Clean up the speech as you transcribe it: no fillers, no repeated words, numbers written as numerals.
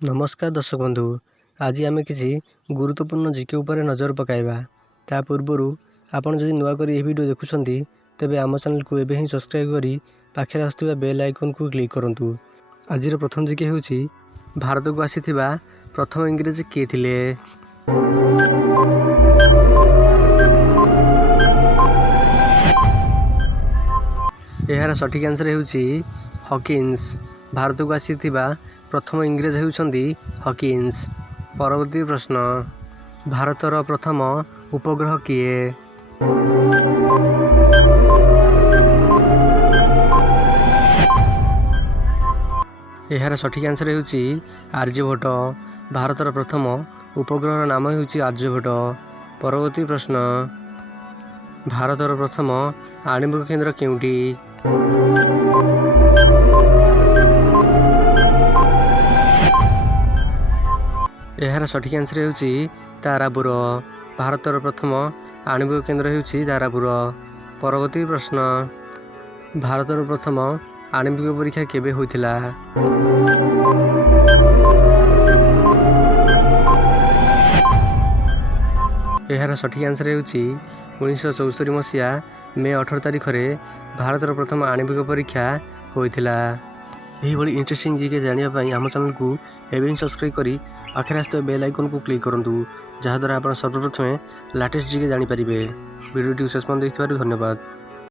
नमस्कार दर्शक बंधु, आज आम किसी गुरुत्वपूर्ण जीके उपर नजर पकाइबा। ता पूर्वर आपन जदि नुआ करी वीडियो देखुछंती तेबे आम चैनल को एबे ही सब्सक्राइब करी पाखे आसुथिबा बेल आइकन को क्लिक करंतु। आज प्रथम जीके हेउची भारत को आसीथिबा प्रथम इंग्रेज किए थिले। एहार सठिक आंसर हेउची हॉकिंस। भारत को आसीथिबा प्रथम इंग्रेज हेउछंती हॉकिंस। परवर्ती प्रश्न, भारतर प्रथम उपग्रह किए? एहार सठिक आंसर हेउची आर्यभट्ट। भारतर प्रथम उपग्रह नाम हेउची आर्यभट्ट। परवर्ती प्रश्न, भारतर प्रथम आणविक केंद्र केउंटी? एहार सठिक आंसर हेउची तारापुर। भारतर प्रथम आणविक केंद्र हेउची तारापुर। परवर्ती प्रश्न, भारतर प्रथम आणविक परीक्षा केबे होइथिला? एहार सठिक आंसर हेउची 1974 मसीहा मे 18 तारिख रे भारतर प्रथम आणविक परीक्षा होइथिला। एही बड़ी इंटरेस्टिंग जीके जानिया पई आम चैनल को एबे ही सब्सक्राइब करी आखिर आसते बेल आइकन को क्लिक करंतु, जहाद्वारा आप सर्वप्रथमे लाटेस्ट जीके जानी पारिबे। वीडियो शेष पर्यंत देखिथिबारु धन्यवाद।